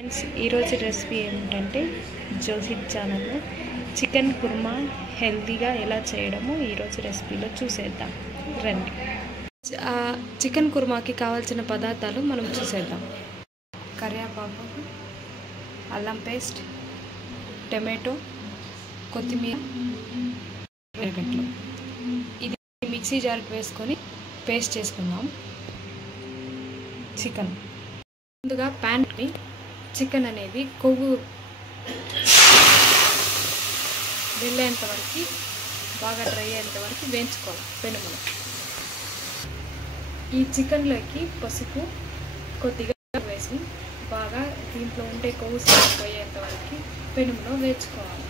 Friends, ఈరోజు recipe ఏమిటంటే జోహిద్ ఛానల్లో చికెన్ కుర్మా హెల్తీగా ఎలా చేయడమో ఈరోజు రెసిపీలో చూసేద్దాం రండి. చికెన్ కుర్మాకి కావాల్సిన పదార్థాలు మనం చూసేద్దాం. కరివేపాకు, అల్లం పేస్ట్, టమాటో, కొత్తిమీర, ఎర్రగడ్డలు. ఇది మిక్సీ జార్కి వేసుకొని పేస్ట్ చేసుకుందాం. చికెన్ ముందుగా ప్యాన్కి చికెన్ అనేది కొవ్వు వెళ్ళేంత వరకు బాగా డ్రై అయ్యేంత వరకు వేయించుకోవాలి పెనుములో. ఈ చికెన్లోకి పసుపు కొద్దిగా వేసి బాగా దీంట్లో ఉండే కొవ్వు పోయేంత వరకు పెనుములో వేయించుకోవాలి.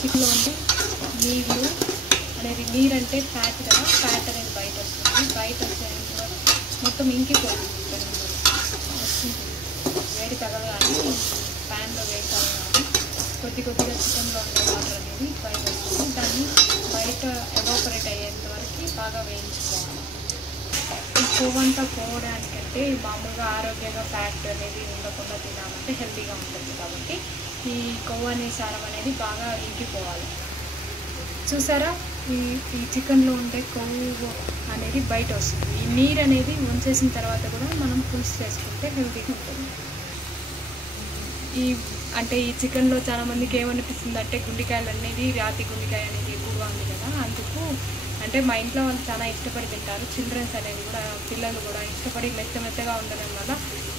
చికెన్లో ఉండే నీరు అంటే ఫ్యాట్ కదా, ఫ్యాట్ అనేది బయట వస్తుంది. బయట వచ్చేంత వరకు మొత్తం ఇంకిపోతుంది. వేడి తగలగానే ప్యాన్లో వేడి తగలగానే కొద్దిగా చికెన్లో ఉండే వాటర్ అనేది బయట వస్తుంది. దాన్ని బయట ఎవాపరేట్ అయ్యేంత వరకు బాగా వేయించుకోవాలి. ఈ కొవ్వంతా పోవడానికంటే మామూలుగా ఆరోగ్యంగా ఫ్యాట్ అనేది ఉండకుండా తినాలంటే హెల్తీగా ఉంటుంది కాబట్టి ఈ కొవ్వు అనే సారం అనేది బాగా ఇంకిపోవాలి. చూసారా, ఈ చికెన్లో ఉండే కొవ్వు అనేది బయట వస్తుంది. ఈ నీరు అనేది ఉంచేసిన తర్వాత కూడా మనం పులుసు చేసుకుంటే హెల్తీగా ఉంటుంది. ఈ చికెన్లో చాలామందికి ఏమనిపిస్తుంది అంటే గుండెకాయలు అనేది రాతి గుండెకాయ అనేది ఎక్కువగా ఉంది కదా, అందుకు అంటే మా ఇంట్లో వాళ్ళు చాలా ఇష్టపడి తింటారు. చిల్డ్రన్స్ అనేది కూడా, పిల్లలు కూడా ఇష్టపడి మెత్తగా ఉండడం వల్ల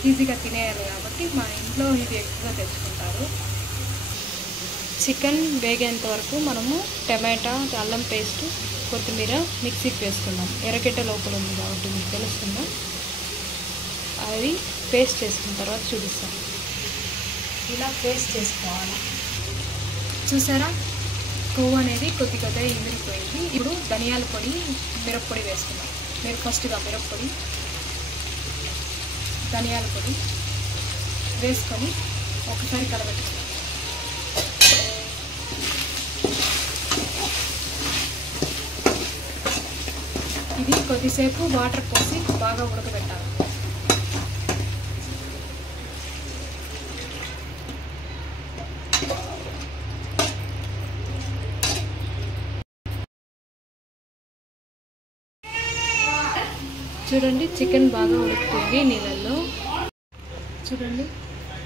ఈజీగా తినేయాలి కాబట్టి మా ఇంట్లో ఇది ఎక్కువగా తెచ్చుకుంటారు. చికెన్ వేగేంత వరకు మనము టమాటా, అల్లం పేస్ట్, కొత్తిమీర మిక్సీకి వేసుకుందాం. ఎర్రగడ్డ లోపల ఉంది కాబట్టి మీకు తెలుస్తుందా, అది పేస్ట్ చేసుకున్న తర్వాత చూపిస్తాం. ఇలా పేస్ట్ చేసుకోవాలి. చూసారా, కొవ్వు అనేది కొద్దిగా ఇమిరిపోయింది. ఇప్పుడు ధనియాల పొడి, మిరప్పొడి వేసుకుందాం. ఫస్ట్గా మిరప్పొడి, ధనియాల పొడి వేసుకొని ఒకసారి కలబెట్టుకుందాం. ఇది కొద్దిసేపు వాటర్ పోసి బాగా ఉడకబెట్టాలి. చూడండి, చికెన్ బాగా ఉడుకుతుంది నీళ్ళల్లో. చూడండి,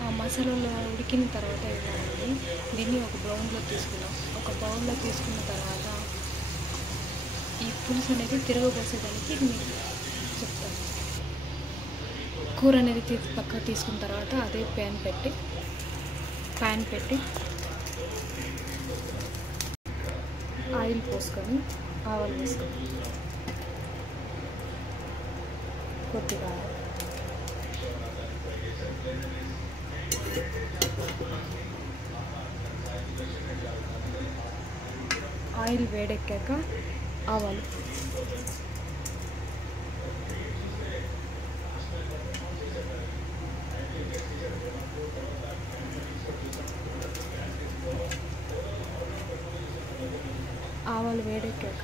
ఆ మసాలాలో ఉడికిన తర్వాత ఇవ్వాలి. దీన్ని ఒక బౌల్లో తీసుకున్నాం. ఒక బౌల్లో తీసుకున్న తర్వాత ఈ పులుసు అనేది తిరగబోసేదానికి మీకు చెప్తాను. కూర అనేది పక్కకు తీసుకున్న తర్వాత అదే ప్యాన్ పెట్టి ఆయిల్ పోసుకొని ఆవాలు వేసుకొని కొద్దిగా ఆయిల్ వేడెక్కాక ఆవాలు, వేడెక్కాక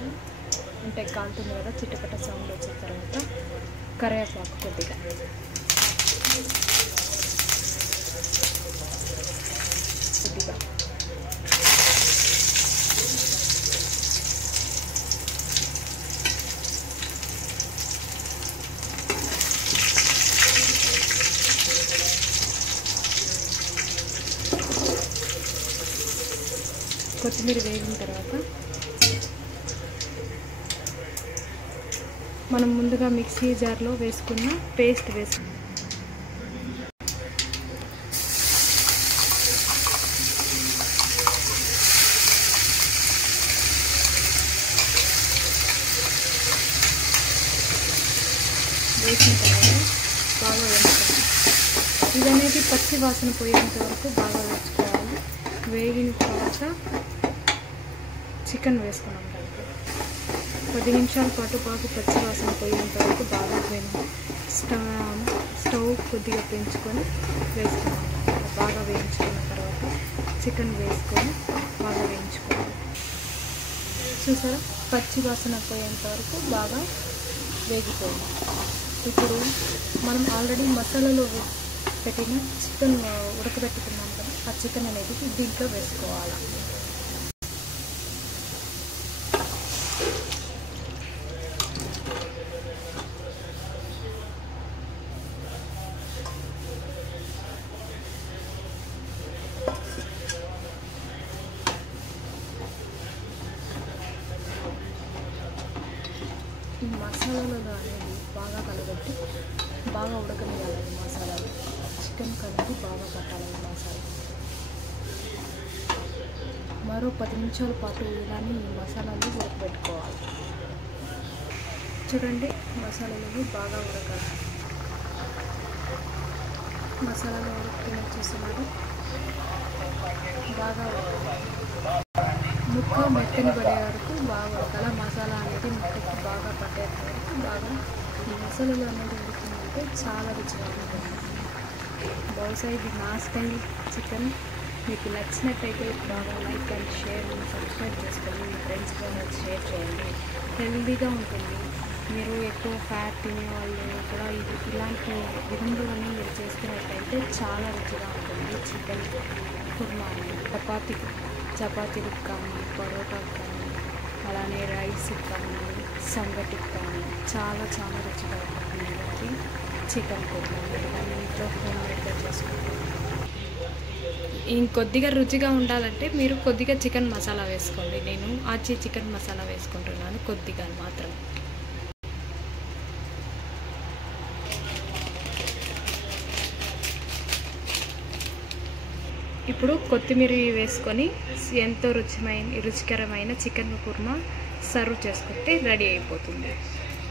అంటే కాలుతుంది కదా, చిట్టపట్ట సౌండ్ వచ్చిన తర్వాత కరివేపాకు కొద్దిగా, కొత్తిమీర వేగిన తర్వాత మనం ముందుగా మిక్సీ జార్లో వేసుకున్న పేస్ట్ వేసుకున్నాం. వేసిన తర్వాత బాగా వేసుకోవాలి. ఇది అనేది పచ్చి వాసన పోయేంత వరకు బాగా వేసుకోవాలి. వేగిన తర్వాత చికెన్ వేసుకున్నాం. దాంట్లో 10 నిమిషాల పాటు బాగా పచ్చి వాసన పోయేంత వరకు బాగా స్టవ్ కొద్దిగా పెంచుకొని వేసుకున్నాం. బాగా వేయించుకున్న తర్వాత చికెన్ వేసుకొని బాగా వేయించుకోవాలి. చూసారా, పచ్చి వాసన పోయేంత వరకు బాగా వేగిపోయింది. ఇప్పుడు మనం ఆల్రెడీ మసాలాలో పెట్టిన చికెన్ ఉడకబెట్టుకున్నాం కదా, ఆ చికెన్ అనేది దీంట్లో వేసుకోవాలి. ఈ మసాలాలో అనేది బాగా కలబెట్టి బాగా ఉడకనియాలి. ఈ మసాలాలు చికెన్ కలిపి బాగా పట్టాలి. ఈ మసాలా మరో 10 నిమిషాల పాటు ఇలానే ఈ మసాలాలు ఉడకబెట్టుకోవాలి. చూడండి, మసాలాలు బాగా ఉడకాలి. మసాలాలు ఉడుకుతున్న చూస్తున్నారు, బాగా ఉడకాలి. ముక్క మెత్తని పడే వరకు బాగా ఉడకాలి. మసాలా అనేది ముక్కకి బాగా పట్టేంత వరకు బాగా ఈ మసాలాలు అనేది ఉడుకుతుందంటే చాలా రుచిగా ఉంటుంది. బహుశా ఇది నా స్టైల్ చికెన్. మీకు నచ్చినట్టయితే బాగా like and share and subscribe చేసుకోండి. మీ ఫ్రెండ్స్ కూడా షేర్ చేయండి. హెల్తీగా ఉంటుంది. మీరు ఎక్కువ ఫ్యాట్ తినేవాళ్ళు కూడా ఇలాంటి విధంలోనే మీరు చేసుకున్నట్టయితే చాలా రుచిగా ఉంటుంది. చికెన్ కుర్మా అనేది చపాతీలకు కానీ, పరోటాకు కానీ, అలానే రైస్కి కానీ, సంగటికి కానీ చాలా చాలా రుచిగా ఉంటుంది. అది చికెన్ కుర్మా మీరు దాన్ని ఇంట్లో హోమ్మేడ్గా చేసుకుంటారు. ఇంకొద్దిగా రుచిగా ఉండాలంటే మీరు కొద్దిగా చికెన్ మసాలా వేసుకోండి. నేను ఆచి చికెన్ మసాలా వేసుకుంటున్నాను, కొద్దిగా మాత్రం. ఇప్పుడు కొత్తిమీర వేసుకొని ఎంతో రుచికరమైన చికెన్ కుర్మా సర్వ్ చేసుకుంటే రెడీ అయిపోతుంది.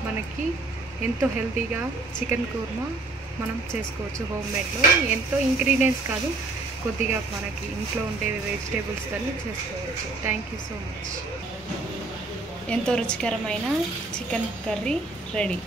మనకి ఎంతో హెల్తీగా చికెన్ కుర్మా మనం చేసుకోవచ్చు హోమ్మేడ్లో. ఎంతో ఇంగ్రీడియంట్స్ కాదు, కొద్దిగా మనకి ఇంట్లో ఉండే వెజిటేబుల్స్తోనే చేసుకోవచ్చు. Thank you so much. ఎంతో రుచికరమైన చికెన్ కర్రీ రెడీ.